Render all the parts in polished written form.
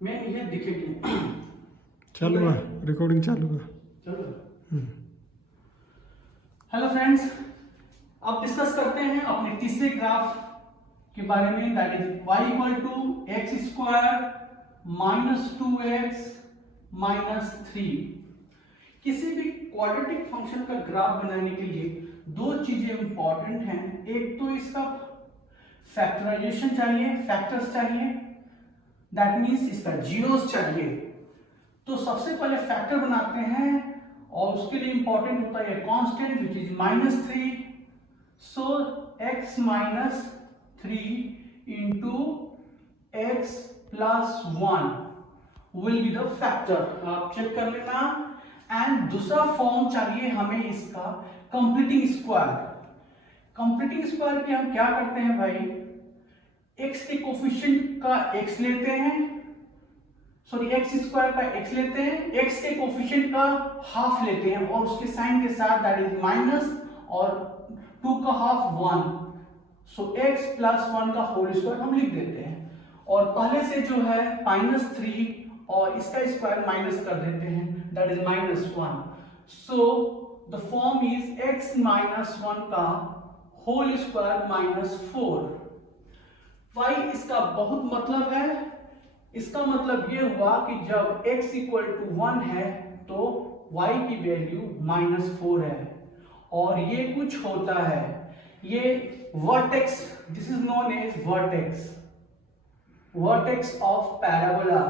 मैं ये दिखेगी। चालू है, रिकॉर्डिंग चालू है। चलो हेलो फ्रेंड्स, अब डिस्कस करते हैं अपने तीसरे ग्राफ के बारे में, that is y equal to x square minus 2x minus 3। किसी भी क्वाड्रेटिक फंक्शन का ग्राफ बनाने के लिए दो चीजें इंपॉर्टेंट हैं। एक तो इसका फैक्टराइजेशन चाहिए, फैक्टर्स चाहिए, दैट मीन्स इसका जीरोस चाहिए। तो सबसे पहले फैक्टर बनाते हैं और उसके लिए इंपॉर्टेंट होता है constant which is -3। So x minus 3 into x plus 1 will be the factor. आप चेक कर लेना। एंड दूसरा फॉर्म चाहिए हमें इसका कंप्लीटिंग स्क्वायर। कंप्लीटिंग स्क्वायर की हम क्या करते हैं भाई, x के कोफिशिएंट का x लेते हैं, सॉरी एक्स स्क्वायर का x लेते हैं, x के कोफिशिएंट का हाफ लेते हैं और उसके साइन के साथ दैट इज माइनस और 2 का हाफ 1। सो x प्लस 1 का होल स्क्वायर हम लिख देते हैं और पहले से जो है -3 और इसका स्क्वायर माइनस कर देते हैं, that is -1। So the form is x minus 1 का होल स्क्वायर -4। भाई इसका बहुत मतलब है। इसका मतलब ये हुआ कि जब x इक्वल टू 1 है तो y की वैल्यू -4 है और ये कुछ होता है, ये vertex, this is known as vertex, vertex of parabola.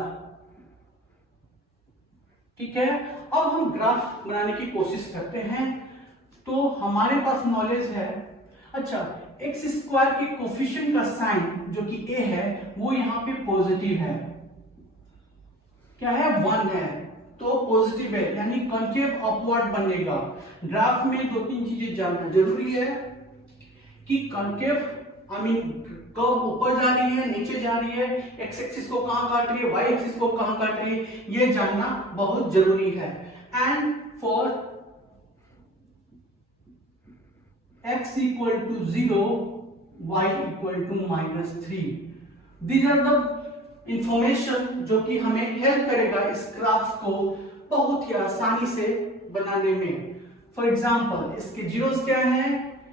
ठीक है, अब हम ग्राफ बनाने की कोशिश करते हैं। तो हमारे पास नॉलेज है, अच्छा एक्स स्क्वायर के कोफिशिएंट का साइन जो कि a है वो यहाँ पे पॉजिटिव है, क्या है 1 है तो पॉजिटिव है, यानी कॉन्केव अपवर्ड बनेगा। ग्राफ में दो तीन चीजें जानना जरूरी है कि कॉन्केव कर्व ऊपर जा रही है, नीचे जा रही है, एक्स एक्सिस को कहां काट रही है, वाई एक्सिस को कहां काट रही है, ये जानना बहुत जरूरी है। And for x equal to 0, y equal to -3, these are the information जो कि हमें हेल्प करेगा इस ग्राफ को बहुत ही आसानी से बनाने में। फॉर एग्जांपल इसके जीरोस क्या हैं,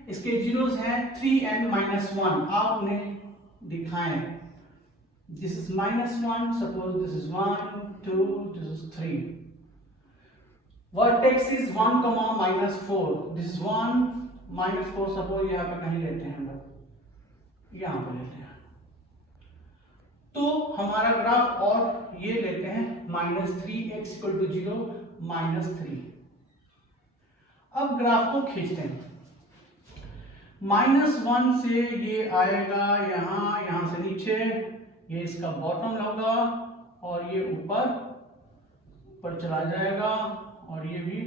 इसके जीरोस हैं 3 and -1। आप उन्हें दिखाएं, this is -1, suppose this is 1 2 this is 3। Vertex is 1, -4, this is 1 -4, suppose यहाँ पे कहीं लेते हैं हम लोग, यहाँ पे लेते हैं तो हमारा ग्राफ, और ये लेते हैं -3 x इक्वल टू 0 -3। अब ग्राफ को खींचते हैं, -1 से ये आएगा यहाँ से नीचे, ये इसका बॉटम होगा और ये ऊपर चला जाएगा और ये भी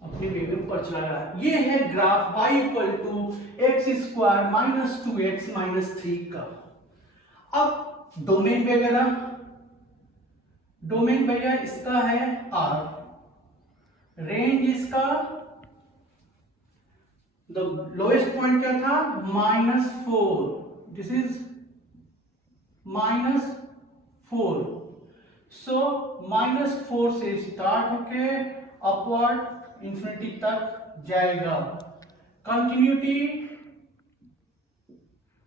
अपनी वेग पर चला रहा है। ये है graph y equal to x square -2x -3 का। अब डोमेन वगैरह, डोमेन भैया इसका है R, रेंज इसका, द लोएस्ट पॉइंट क्या था -4, दिस इज -4। सो -4 से स्टार्ट होके अपवर्ड इंफिनिटी तक जाएगा। Continuity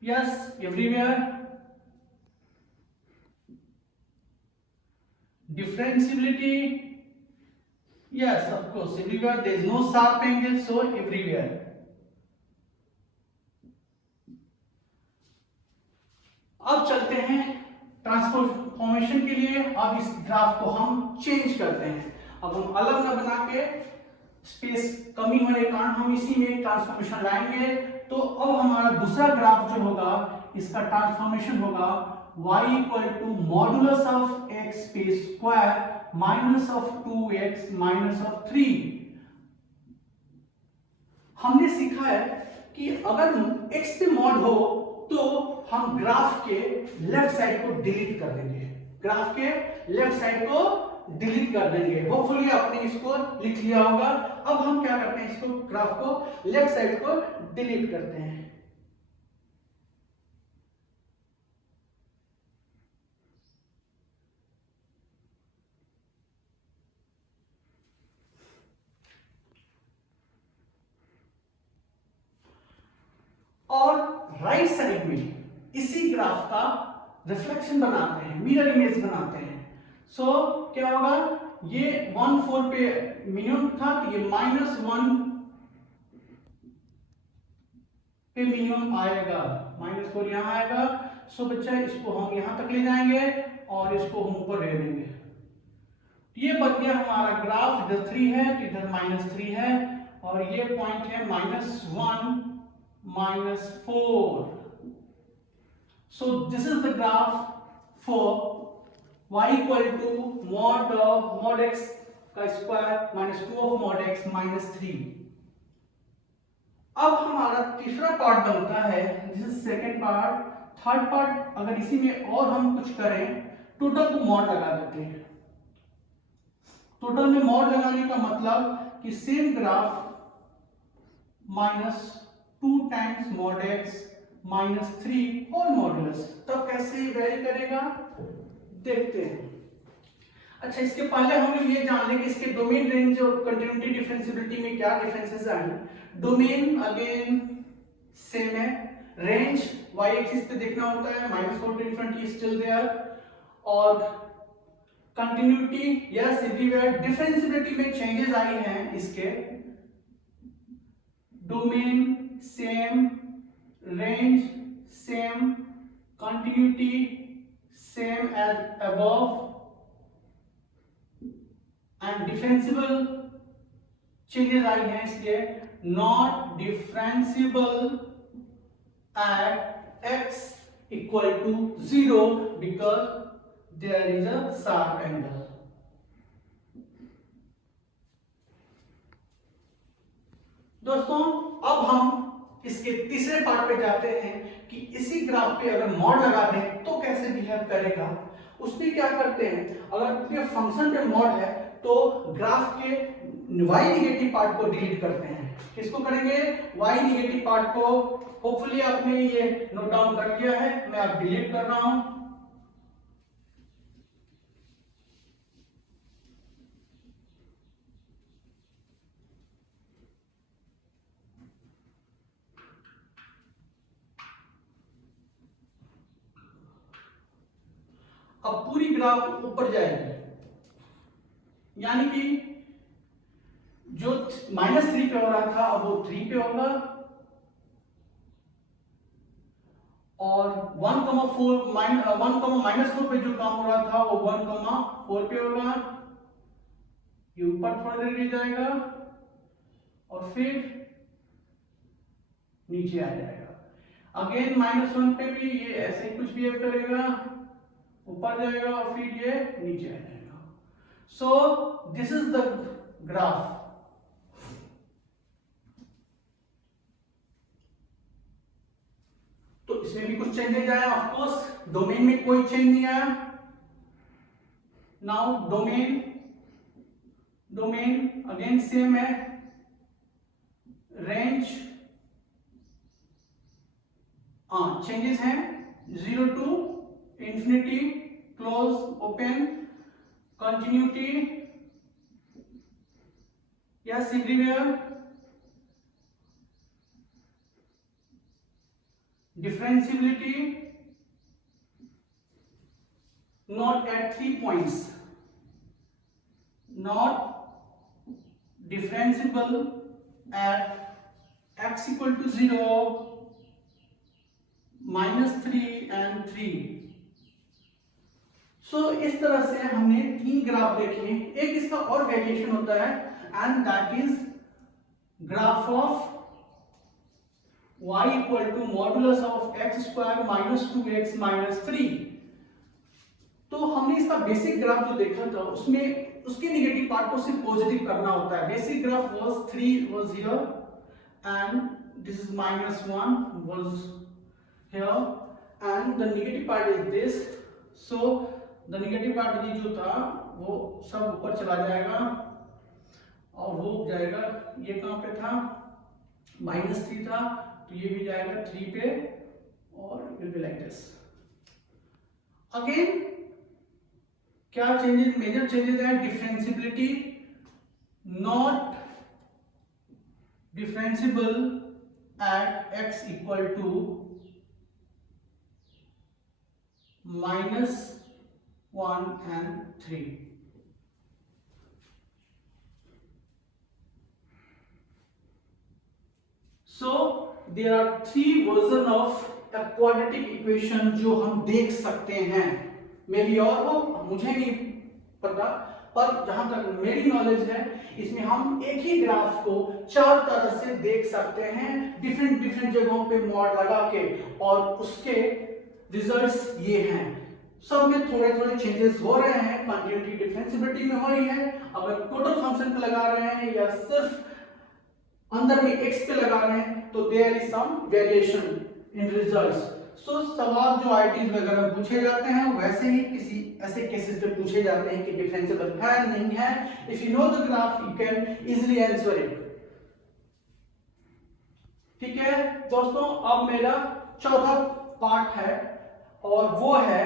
yes everywhere, differentiability yes of course everywhere, there is no sharp angle so everywhere। अब चलते हैं ट्रांसफॉर्मेशन के लिए। अब इस ग्राफ को हम चेंज करते हैं, अब हम अलग ना बना के स्पेस कमी होने के कारण हम इसी में ट्रांसफॉर्मेशन लाएंगे। तो अब हमारा दूसरा ग्राफ जो होगा इसका ट्रांसफॉर्मेशन होगा y equal to modulus of x square minus of 2x minus of 3। हमने सीखा है कि अगर x पे मॉड हो तो हम ग्राफ के लेफ्ट साइड को डिलीट कर देंगे, ग्राफ के लेफ्ट साइड को डिलीट कर देंगे। होपफुली आपने इसको लिख लिया होगा। अब हम क्या करते हैं, इसको ग्राफ को लेफ्ट साइड को डिलीट करते हैं। और राइट साइड में इसी ग्राफ का रिफ्लेक्शन बनाते हैं, मिरर इमेज बनाते हैं। सो क्या होगा, ये 1 4 पे मिनिमम था तो ये -1 पे मिनिमम आएगा, -4 यहाँ आएगा। सो बच्चा इसको हम यहाँ तक ले जाएंगे और इसको हम ऊपर ले देंगे। ये बन गया हमारा ग्राफ, इधर 3 है तो इधर -3 है और ये पॉइंट है -1 -4। So this is the graph for y equal to mod of mod x का स्क्वायर -2 of mod x -3। अब हमारा तीसरा पार्ट बनता है, this is second part. Third part अगर इसी में और हम कुछ करें, टोटल को मॉड लगा देते हैं। टोटल में मॉड लगाने का मतलब कि same graph -2 times mod x -3 whole modulus, तब कैसे वेरी करेगा देखते हैं। अच्छा, इसके पहले हम लोग ये जान लें कि इसके डोमेन, रेंज और कंटिन्यूटी डिफरेंशिएबिलिटी में क्या डिफरेंसेस आए। डोमेन अगेन सेम है, रेंज y एक्सिस पे देखना होता है, -4 to infinity स्टिल देयर, और कंटिन्यूटी यस एवरीवेयर। डिफरेंशिएबिलिटी में चेंजेस आई हैं इसके, domain same, range same, continuity same as above, and differentiable changes आई हैं इसलिए not differentiable at x equal to 0 because there is a sharp angle। दोस्तों अब हम इसके तीसरे पार्ट पे जाते हैं कि इसी ग्राफ पे अगर मॉड लगा दें तो कैसे बिहेव करेगा। उसमें क्या करते हैं, अगर ये फंक्शन पे मॉड है तो ग्राफ के y निगेटिव पार्ट को डिलीट करते हैं। किसको करेंगे, y निगेटिव पार्ट को। होपफुली आपने ये नोट डाउन कर लिया है, मैं अब डिलीट कर रहा हूं। अब पूरी ग्राफ ऊपर जाएगी, यानी कि जो -3 पे हो रहा था अब वो 3 पे होगा, और 1,4 पे जो काम हो रहा था वो 1,4 पे होगा। ये ऊपर थोड़ा देर ले जाएगा और फिर नीचे आ जाएगा। अगेन -1 पे भी ये ऐसे ही कुछ बिहेव करेगा, ऊपर जाएगा और फिर ये नीचे आ जाएगा। So this is the graph. तो इसमें भी कुछ चेंजेस आया, ऑफ कोर्स डोमेन में कोई चेंज नहीं आया। नाउ डोमेन अगेन सेम है, रेंज चेंजेस हैं 0 to infinity, close, open, continuity yes everywhere, differentiability not at 3 points, not differentiable at x equal to 0, -3 and 3। सो इस तरह से हमने 3 ग्राफ देखे। एक इसका और वेरिएशन होता है and that is graph of y equal to modulus of x square -2x -3। तो हमने इसका बेसिक ग्राफ जो देखा था उसमें उसके नेगेटिव पार्ट को सिर्फ पॉजिटिव करना होता है। Basic graph was 3 was here and this is -1 was here and the negative part is this। so the negative part ये जो था वो सब ऊपर चला जाएगा और वो जाएगा, ये कहाँ पे था, -3 था तो ये भी जाएगा 3 पे और will be like this. Again क्या चेंजेस, मेजर चेंजेस है, differentiability not differentiable at x equal to -1 and 3. So there are three versions of a quadratic equation जो हम देख सकते हैं. मे बी और हो, मुझे नहीं पता, पर जहां तक मेरी नॉलेज है इसमें हम एक ही ग्राफ को चार तरह से देख सकते हैं, डिफरेंट डिफरेंट जगहों पे मॉड लगा के, और उसके रिजल्ट्स ये हैं. सब में थोड़े थोड़े चेंजेस हो रहे हैं, कंटिन्यूटी डिफरेंशिएबिलिटी में हो रही है. अगर टोटल फंक्शन पे लगा रहे हैं या सिर्फ अंदर में x पे लगा रहे हैं तो there is some variation in results. So सवाल जो आईटीज वगैरह पूछे जाते हैं वैसे ही किसी ऐसे केसेस पे पूछे जाते हैं कि डिफरेंशिएबल है नहीं है. If you know the graph you can easily answer it. ठीक है दोस्तों, अब मेरा चौथा पार्ट है और वो है